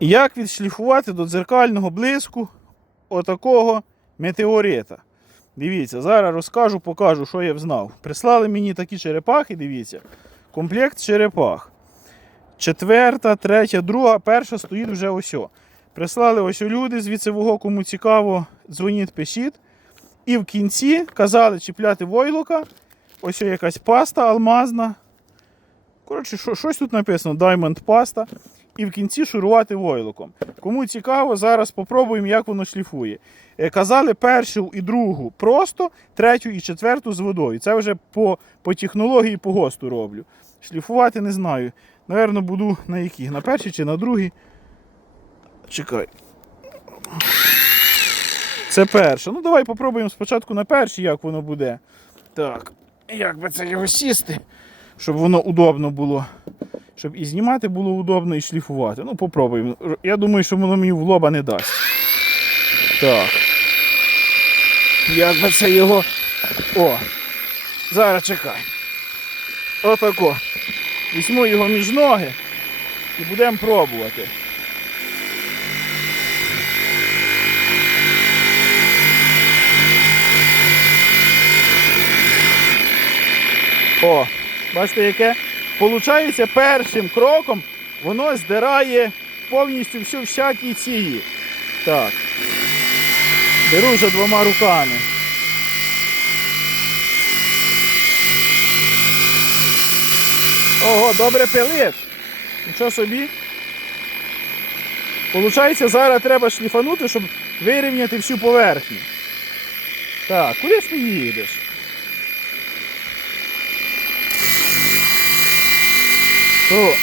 Як відшліфувати до дзеркального блиску отакого метеорита? Дивіться, зараз розкажу, покажу, що я взнав. Прислали мені такі черепахи, дивіться. Комплект черепах. Четверта, третя, друга, перша стоїть вже ось. Прислали ось люди з віцевого, кому цікаво, дзвоніть, пишіть. І в кінці казали чіпляти войлока. Ось якась паста алмазна. Коротше, що, щось тут написано: Diamond паста. І в кінці шурувати войлоком. Кому цікаво, зараз попробуємо, як воно шліфує. Е, Казали першу і другу просто, третю і четверту з водою. Це вже по, по технології по ГОСТу роблю. Шліфувати не знаю. Наверно, буду на якій? На першій чи на другій? Чекай. Це перша. Ну, давай попробуємо спочатку на першій, як воно буде. Так, як би це його сісти, щоб воно удобно було. Щоб і знімати було удобно, і шліфувати. Ну, попробуємо. Я думаю, що воно мені в лоба не дасть. Так. Як би це його. О! Зараз чекай. Отако. Візьму його між ноги і будемо пробувати. О, бачите, яке? Получається, першим кроком воно здирає повністю всю всякі ці. Так. Беру вже двома руками. Ого, добре пилит. Нічого собі. Получається, зараз треба шліфанути, щоб вирівняти всю поверхню. Так, куди ж ти їдеш? О.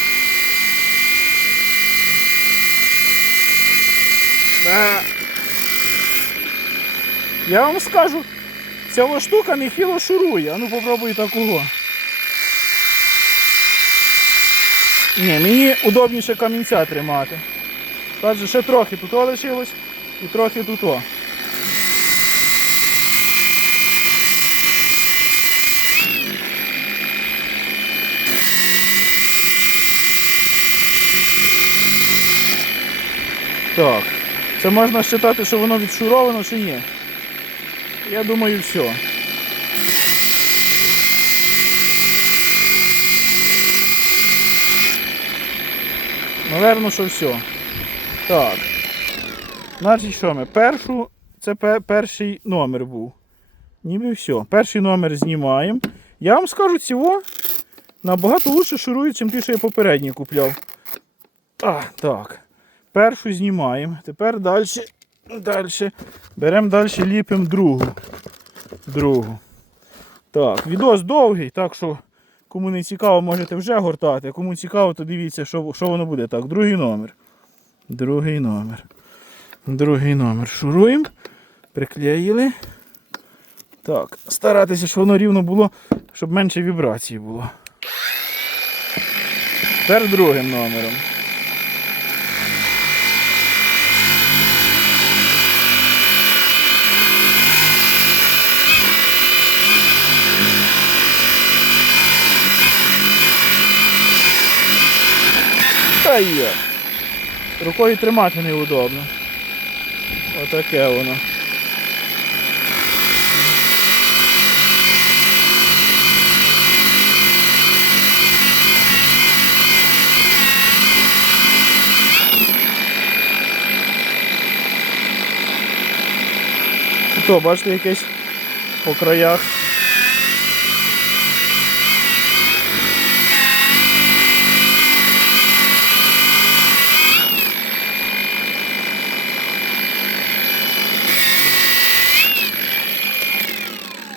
Я вам скажу, ця штука нехило шурує. А ну попробуй такого. Ні, мені удобніше камінця тримати. Каже, ще трохи тут лишилось і трохи тут. Так. Це можна вважати, що воно відшуровано чи ні. Я думаю, все. Наверно, що все. Так. Значить, що ми? Першу, це перший номер був. Ніби все. Перший номер знімаємо. Я вам скажу, цього набагато лучше шурує, ніж ті, що я попередній купляв. А, так. Першу знімаємо. Тепер далі. Далі. Беремо далі, ліпимо другу. Другу. Так, відос довгий, так що кому не цікаво, можете вже гортати. Кому цікаво, то дивіться, що, що воно буде. Так, другий номер. Другий номер. Другий номер. Шуруємо. Приклеїли. Так, старатися, щоб воно рівно було, щоб менше вібрацій було. Тепер другим номером. Та є. Рукою тримати неудобно. Отаке воно. То, бачите, якесь по краях.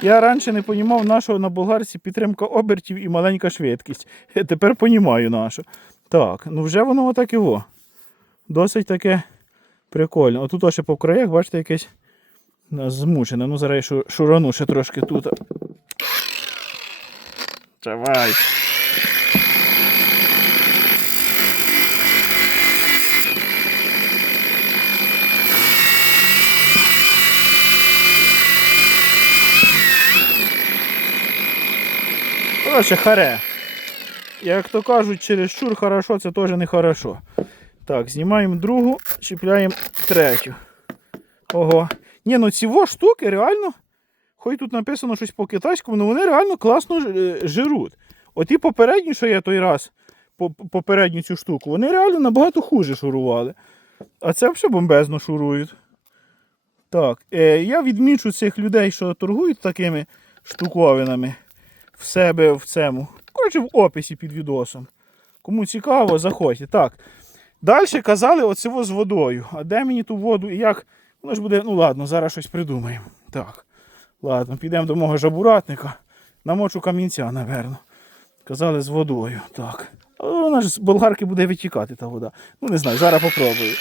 Я раніше не розумів нашого на болгарці підтримка обертів і маленька швидкість. Я Тепер розумію нашу. Так, ну вже воно отак во. Досить таке прикольно. Отут ще по краях, бачите, якесь е, змучене. Ну зараз я шурану ще трошки тут. Давай. Коротше, харе. Як то кажуть, через щур хорошо, це теж не хорошо. Так, знімаємо другу, чіпляємо третю. Ого. Ні, ну ці штуки реально, хоч тут написано щось по-китайському, але вони реально класно е, жируть. Оті попередні, що я той раз, попередню цю штуку, вони реально набагато хуже шурували. А це все бомбезно шурують. Так, е, я відмічу цих людей, що торгують такими штуковинами в себе в цьому. Коротше, в описі під відосом. Кому цікаво, заходьте. Так. Далі казали оце з водою. А де мені ту воду і як? Воно ж буде, ну ладно, зараз щось придумаємо. Так. Ладно, підемо до мого жабуратника. Намочу камінця, напевно. Казали з водою. Так. Але вона ж з болгарки буде витікати та вода. Ну не знаю, зараз попробую.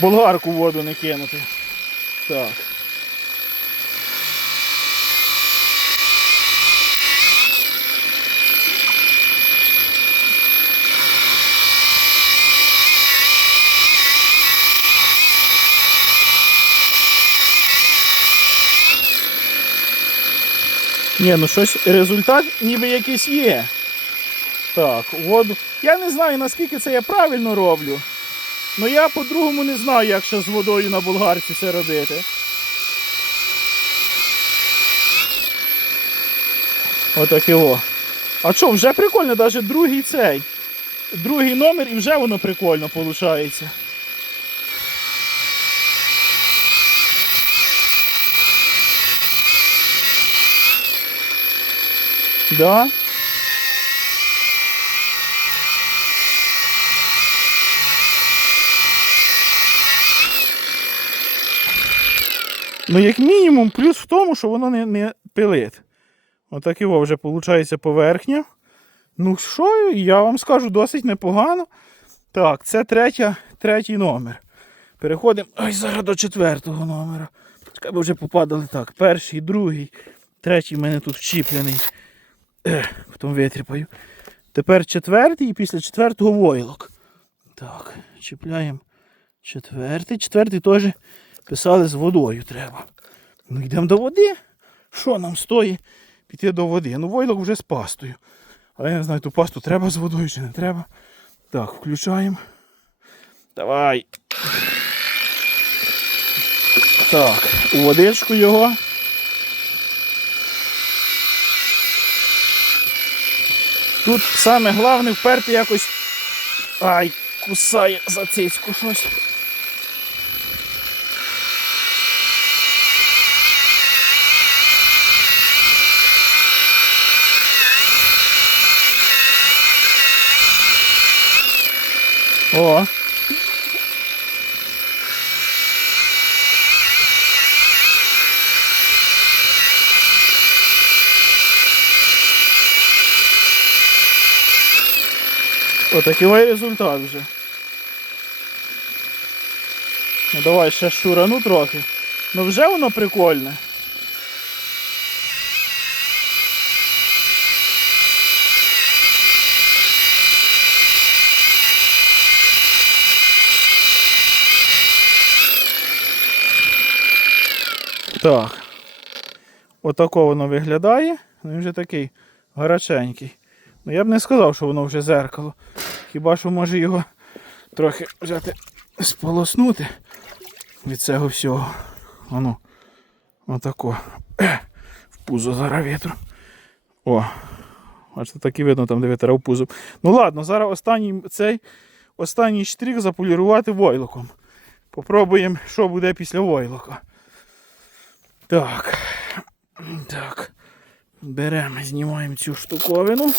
Болгарку воду не кинути. Так. Ні, ну щось результат ніби якийсь є. Так, воду. Я не знаю, наскільки це я правильно роблю. Ну я по-другому не знаю, як ще з водою на болгарці це робити. Отаке о. А що, вже прикольно, навіть другий цей. Другий номер і вже воно прикольно виходить. Да. Ну, як мінімум, плюс в тому, що воно не, не пилить. Отак його вже виходить поверхня. Ну що, я вам скажу, досить непогано. Так, це третя, третій номер. Переходимо ой, зараз до четвертого номера. Чекай, бо вже попадали так. Перший, другий, третій в мене тут вчіплений. Потім витріпаю. Тепер четвертий і після четвертого войлок. Так, чіпляємо четвертий. Четвертий теж писали з водою треба. Ну йдемо до води. Що нам стоїть піти до води? Ну, войлок вже з пастою. Але я не знаю, ту пасту треба з водою чи не треба. Так, включаємо. Давай. Так, у водичку його. Тут саме головне вперти якось. Ай, кусає за цицьку щось. О. Отакий результат вже. Ну давай ще шурану трохи. Ну вже воно прикольне. Так. Отако воно виглядає. Ну, Він вже такий гараченький. Ну я б не сказав, що воно вже зеркало. Хіба що може його трохи взяти сполоснути від цього всього. Воно. Отако. В пузо зараз вітру. О. Бачите, так і видно там, де витирав пузо. Ну ладно, зараз останній цей останній штрих заполірувати войлоком. Попробуємо, що буде після войлока. Так. Так. Беремо, знімаємо цю штуковину.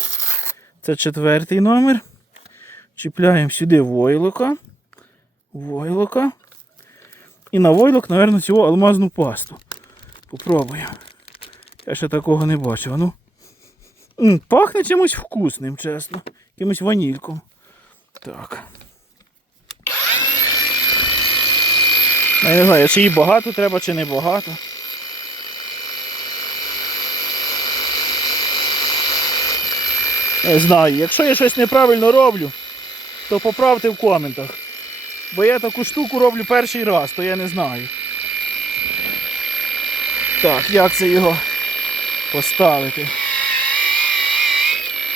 Це четвертий номер. Чіпляємо сюди войлока. Войлока. І на войлок, мабуть, цього алмазну пасту. Попробуємо. Я ще такого не бачив. Ну. Пахне чимось вкусним, чесно. Якимось ванільком. Так. Я не знаю, чи її багато треба, чи не багато. Не знаю, якщо я щось неправильно роблю, то поправте в коментах. Бо я таку штуку роблю перший раз, то я не знаю. Так, як це його поставити?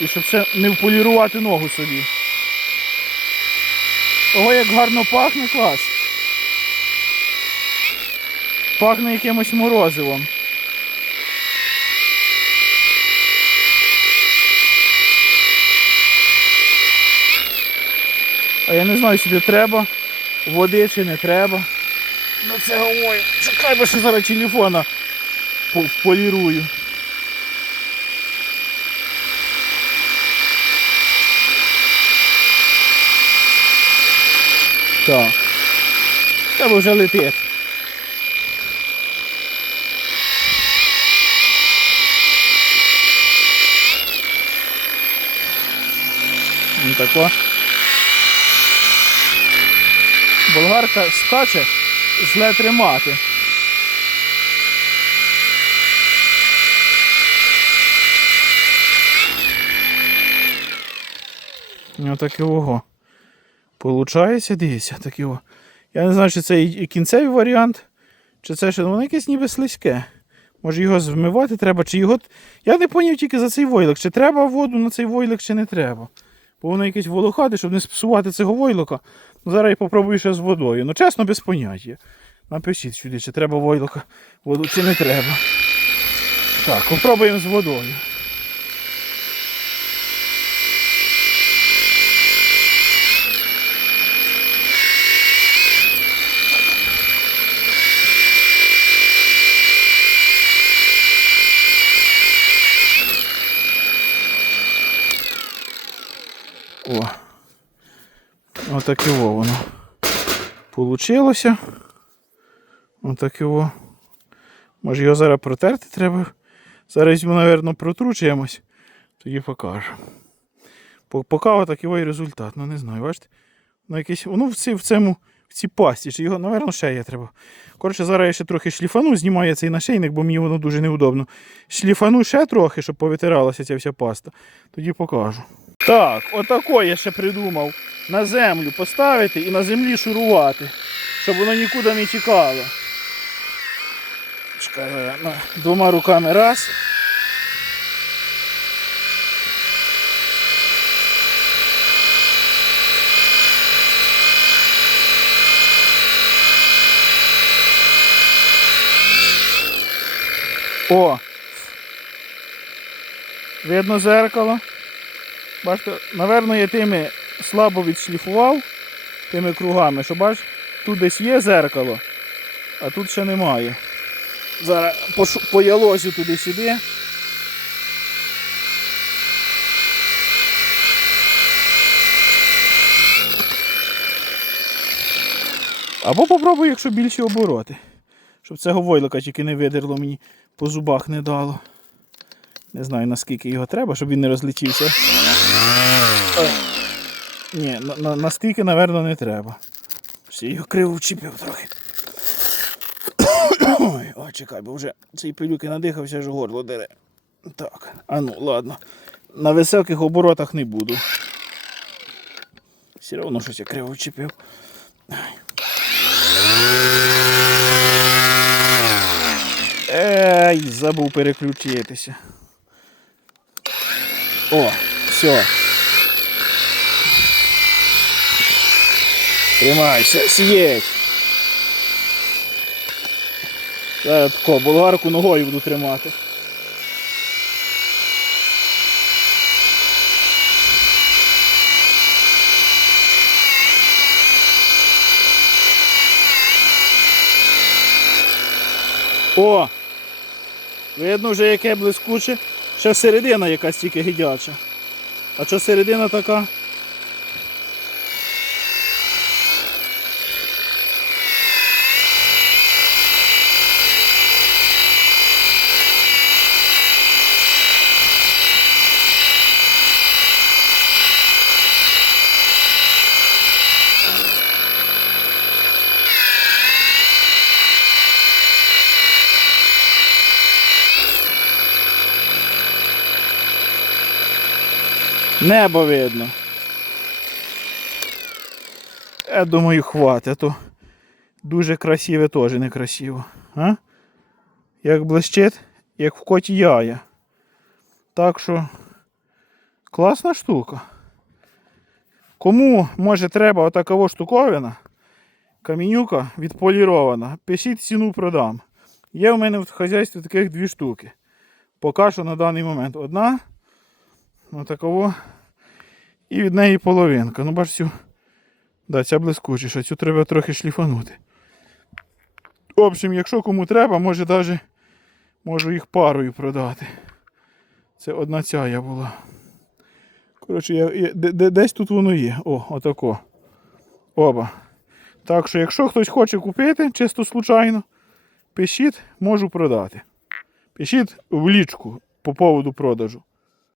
І щоб ще не вполірувати ногу собі. Ого, як гарно пахне клас. Пахне якимось морозивом. А я не знаю, сюди треба води чи не треба. Ну це говорю. Чекай, бо що зараз телефона полірую. Так. Треба вже летить. Ну тако. Болгарка скаче, зле тримати. Ну так і ого. Получається, дивіться, так його. Я не знаю, чи це і кінцевий варіант, чи це ще воно якесь ніби слизьке. Може його змивати треба, чи його. Я не поняв тільки за цей войлик, чи треба воду на цей войлик, чи не треба. Бо воно якесь волохате, щоб не спсувати цього войлока. Ну, зараз я попробую ще з водою. Ну, чесно, без поняття. Напишіть сюди, чи треба войлока воду, чи не треба. Так, попробуємо з водою. О. Отак його воно. Получилося. Отак його. Може його зараз протерти треба. Зараз йому, мабуть, протру чимось. Тоді покажу. По- Поки отак його і результат. Ну не знаю, бачите? Ну, якийсь, ну, в, ці, в цьому, в цій пасті, чи його, мабуть, ще є треба. Коротше, зараз я ще трохи шліфану, знімаю цей нашийник, бо мені воно дуже неудобно. Шліфану ще трохи, щоб повитиралася ця вся паста. Тоді покажу. Так, отако я ще придумав. На землю поставити і на землі шурувати, щоб воно нікуди не тікало. Е, двома руками раз. О! Видно зеркало. Бачите, напевно, я тими слабо відшліфував тими кругами, що бач, тут десь є зеркало, а тут ще немає. Зараз поялозю туди-сюди. Або попробую, якщо більші обороти. Щоб цього войлока тільки не видерло мені по зубах не дало. Не знаю наскільки його треба, щоб він не розлетівся. Е, Ні, на, на, настільки, не треба. Ще його криво вчепив трохи. Ой, о, чекай, бо вже цей пилюки надихався, аж горло дере. Так, а ну, ладно. На високих оборотах не буду. Все одно щось я криво вчепив. Ей, забув переключитися. О, все. Тримайся, сидіть. Зараз тако, болгарку ногою буду тримати. О! Видно вже яке блискуче. Ще середина якась тільки гидяча. А що середина така? Небо видно. Я думаю, хватить, то дуже красиве теж некрасиво. А? Як блищить, як в коті яя. Так що класна штука. Кому може треба отакова штуковина, камінюка відполірована, пишіть ціну продам. Є в мене в хазяйстві таких дві штуки. Поки що на даний момент одна. Отаково. І від неї половинка. Ну, бач, цю. Да, ця блискучіша, цю треба трохи шліфанути. В общем, якщо кому треба, може навіть можу їх парою продати. Це одна ця я була. Коротше, я, я, де- де- десь тут воно є. О, отако. Оба. Так що, якщо хтось хоче купити, чисто случайно, пишіть, можу продати. Пишіть в лічку по поводу продажу.